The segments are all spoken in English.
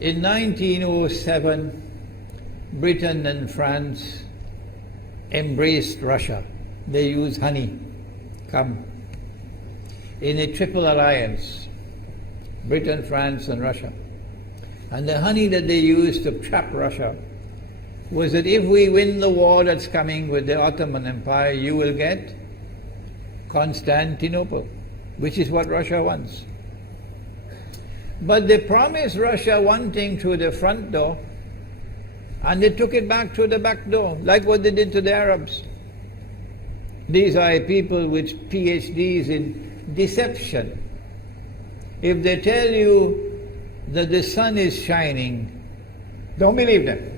In 1907, Britain and France embraced Russia. They used honey, in a triple alliance, Britain, France and Russia. And the honey that they used to trap Russia was that if we win the war that's coming with the Ottoman Empire, you will get Constantinople, which is what Russia wants. But they promised Russia one thing through the front door, and they took it back through the back door, like what they did to the Arabs. These are people with PhDs in deception. If they tell you that the sun is shining, don't believe them.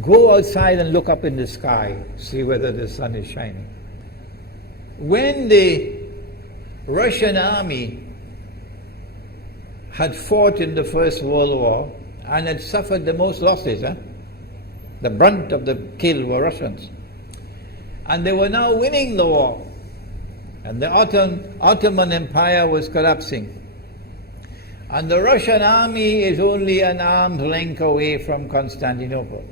Go outside and look up in the sky, see whether the sun is shining. When the Russian army had fought in the First World War and had suffered the most losses, the brunt of the kill were Russians, and they were now winning the war, and the Ottoman Empire was collapsing, and the Russian army is only an arm's length away from Constantinople.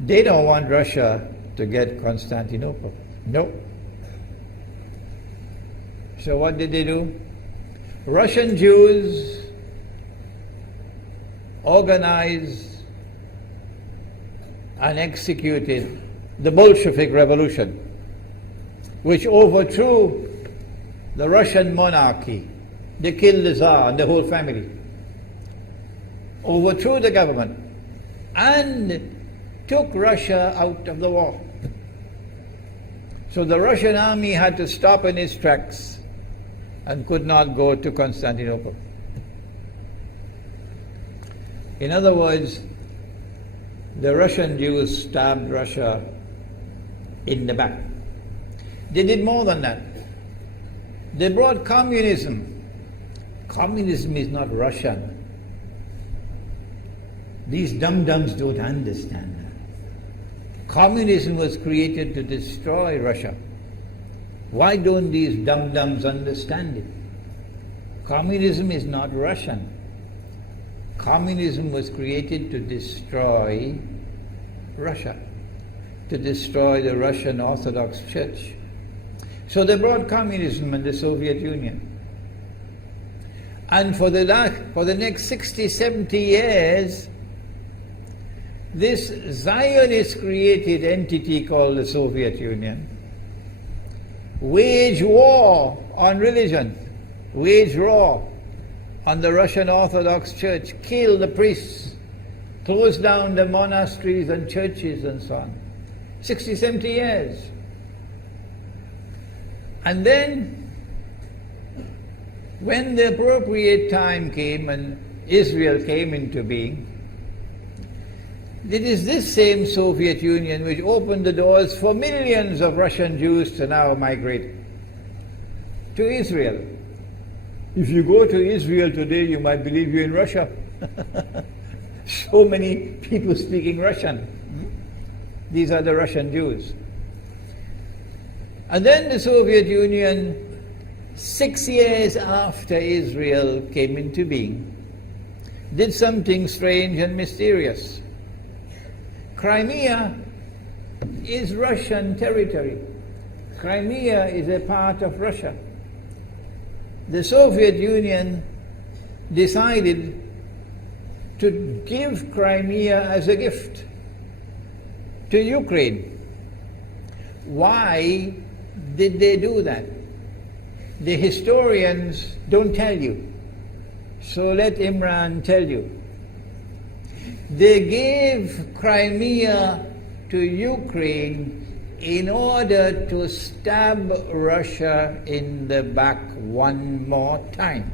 They don't want Russia to get Constantinople. No. So what did they do? Russian Jews organized and executed the Bolshevik Revolution, which overthrew the Russian monarchy. They killed the Tsar and the whole family, overthrew the government, and took Russia out of the war. So the Russian army had to stop in its tracks and could not go to Constantinople. In other words, the Russian Jews stabbed Russia in the back. They did more than that. They brought communism. Communism is not Russian. These dum-dums don't understand that. Communism was created to destroy Russia. Why don't these dum-dums understand it? Communism is not Russian. Communism was created to destroy Russia, to destroy the Russian Orthodox Church. So they brought communism in the Soviet Union. And for the next 60, 70 years, this Zionist-created entity called the Soviet Union waged war on religion, waged war on the Russian Orthodox Church, killed the priests, closed down the monasteries and churches and so on. 60, 70 years. And then, when the appropriate time came and Israel came into being, it is this same Soviet Union which opened the doors for millions of Russian Jews to now migrate to Israel. If you go to Israel today, you might believe you're in Russia. So many people speaking Russian. These are the Russian Jews. And then the Soviet Union, 6 years after Israel came into being, did something strange and mysterious. Crimea is Russian territory. Crimea is a part of Russia. The Soviet Union decided to give Crimea as a gift to Ukraine. Why did they do that? The historians don't tell you. So let Imran tell you. They gave Crimea to Ukraine in order to stab Russia in the back one more time.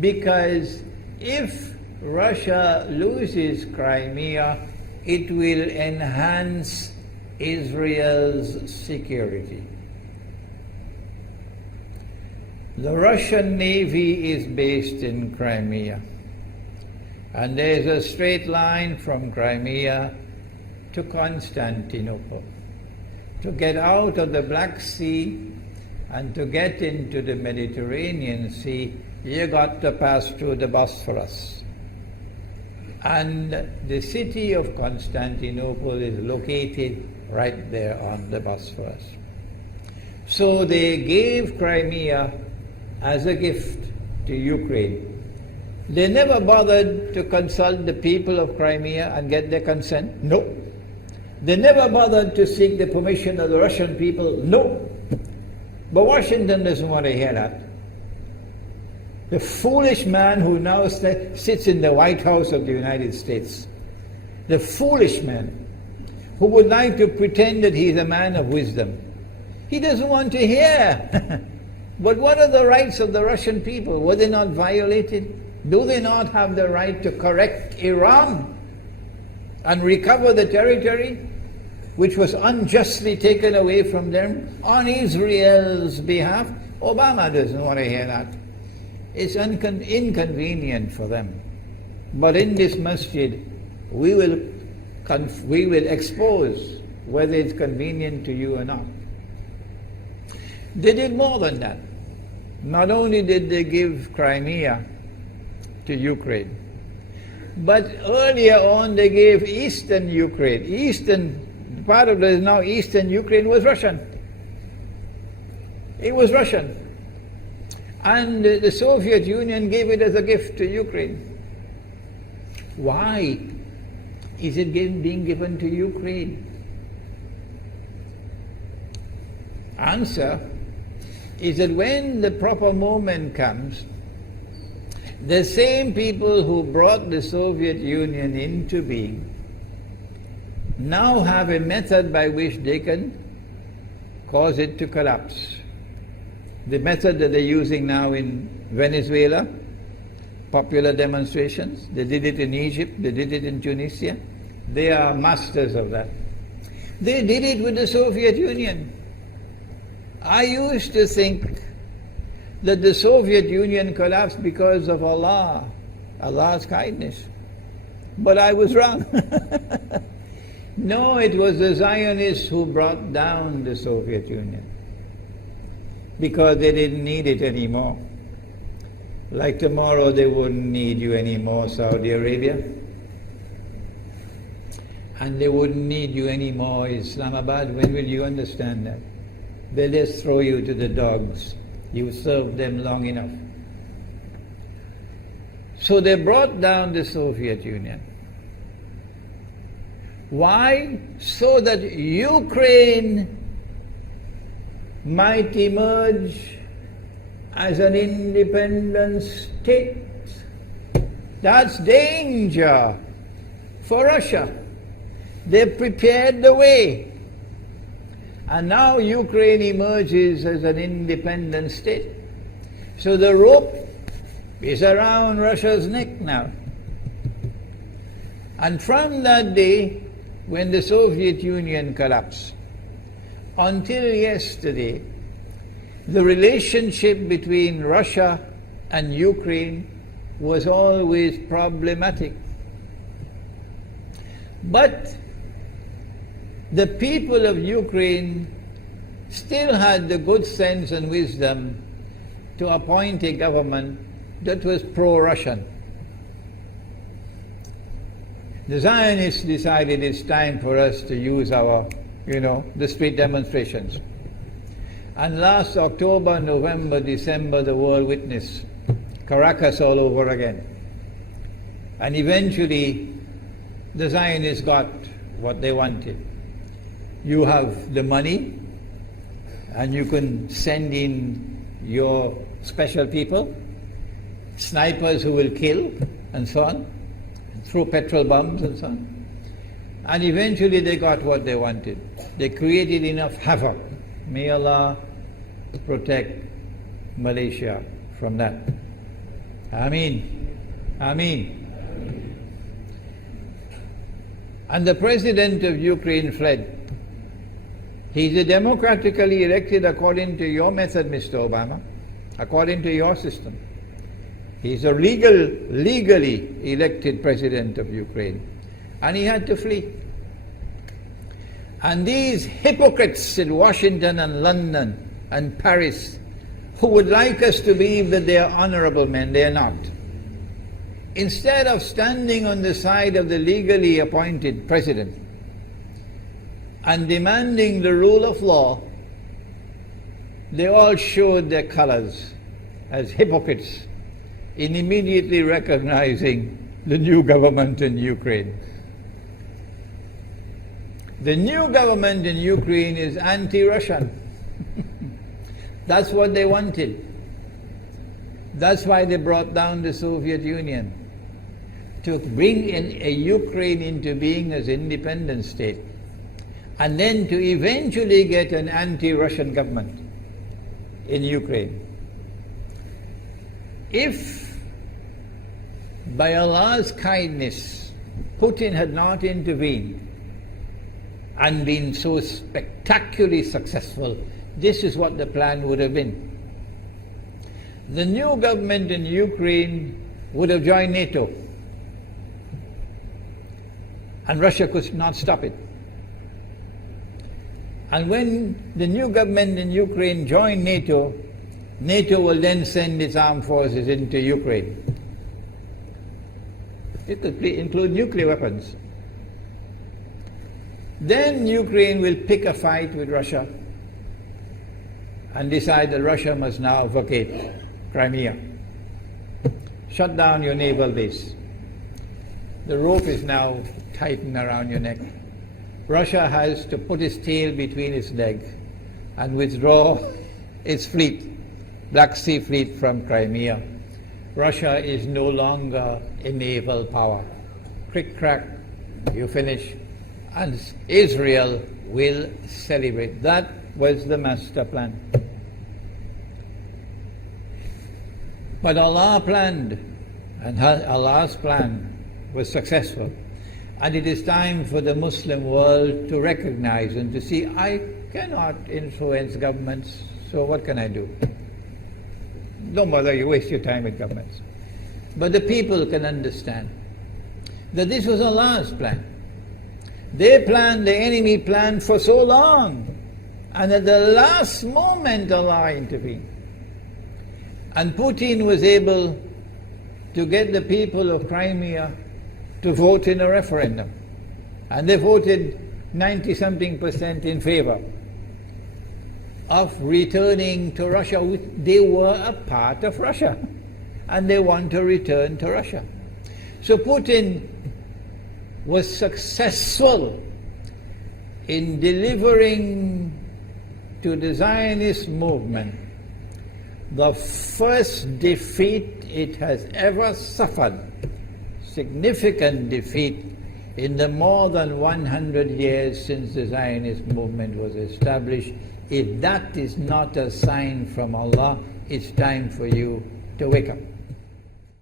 Because if Russia loses Crimea, it will enhance Israel's security. The Russian Navy is based in Crimea, and there's a straight line from Crimea to Constantinople. To get out of the Black Sea and to get into the Mediterranean Sea, you got to pass through the Bosphorus. And the city of Constantinople is located right there on the Bosphorus. So they gave Crimea as a gift to Ukraine. They never bothered to consult the people of Crimea and get their consent. No. They never bothered to seek the permission of the Russian people. No. But Washington doesn't want to hear that. The foolish man who now sits in the White House of the United States, the foolish man who would like to pretend that he's a man of wisdom, he doesn't want to hear. But what are the rights of the Russian people? Were they not violated? Do they not have the right to correct Iran and recover the territory which was unjustly taken away from them on Israel's behalf? Obama doesn't want to hear that. It's inconvenient for them. But in this masjid, we will expose whether it's convenient to you or not. They did more than that. Not only did they give Crimea to Ukraine, but earlier on they gave eastern Ukraine. Eastern, part of it is now eastern Ukraine was Russian. It was Russian. And the Soviet Union gave it as a gift to Ukraine. Why is it being given to Ukraine? Answer is that when the proper moment comes, the same people who brought the Soviet Union into being now have a method by which they can cause it to collapse. The method that they're using now in Venezuela, popular demonstrations, they did it in Egypt, they did it in Tunisia, they are masters of that. They did it with the Soviet Union. I used to think that the Soviet Union collapsed because of Allah's kindness. But I was wrong. No, it was the Zionists who brought down the Soviet Union because they didn't need it anymore. Like tomorrow they wouldn't need you anymore, Saudi Arabia. And they wouldn't need you anymore, Islamabad. When will you understand that? They'll just throw you to the dogs. You served them long enough. So they brought down the Soviet Union. Why? So that Ukraine might emerge as an independent state. That's danger for Russia. They prepared the way. And now Ukraine emerges as an independent state. So the rope is around Russia's neck now. And from that day, when the Soviet Union collapsed, until yesterday, the relationship between Russia and Ukraine was always problematic. But the people of Ukraine still had the good sense and wisdom to appoint a government that was pro-Russian. The Zionists decided it's time for us to use our, the street demonstrations. And last October, November, December, the world witnessed Caracas all over again. And eventually, the Zionists got what they wanted. You have the money, and you can send in your special people, snipers who will kill, and so on, throw petrol bombs and so on. And eventually they got what they wanted. They created enough havoc. May Allah protect Malaysia from that. Ameen. Ameen. And the president of Ukraine fled. He's a democratically elected according to your method, Mr. Obama, according to your system. He's a legally elected president of Ukraine. And he had to flee. And these hypocrites in Washington and London and Paris who would like us to believe that they are honorable men. They are not. Instead of standing on the side of the legally appointed president and demanding the rule of law, they all showed their colors as hypocrites in immediately recognizing the new government in Ukraine. The new government in Ukraine is anti-Russian. That's what they wanted. That's why they brought down the Soviet Union, to bring in a Ukraine into being as independent state, and then to eventually get an anti-Russian government in Ukraine. If by Allah's kindness Putin had not intervened and been so spectacularly successful, this is what the plan would have been. The new government in Ukraine would have joined NATO, and Russia could not stop it. And when the new government in Ukraine joined NATO, NATO will then send its armed forces into Ukraine. It could include nuclear weapons. Then Ukraine will pick a fight with Russia and decide that Russia must now vacate Crimea. Shut down your naval base. The rope is now tightened around your neck. Russia has to put its tail between its legs and withdraw its fleet, Black Sea Fleet, from Crimea. Russia is no longer a naval power. Crick crack, you finish. And Israel will celebrate. That was the master plan. But Allah planned, and Allah's plan was successful. And it is time for the Muslim world to recognize and to see, I cannot influence governments, so what can I do? Don't bother, you waste your time with governments. But the people can understand that this was Allah's plan. They planned, the enemy planned for so long, and at the last moment Allah intervened. And Putin was able to get the people of Crimea to vote in a referendum. And they voted 90-something% in favor of returning to Russia. They were a part of Russia, and they want to return to Russia. So Putin was successful in delivering to the Zionist movement the first defeat it has ever suffered, significant defeat, in the more than 100 years since the Zionist movement was established. If that is not a sign from Allah, it's time for you to wake up.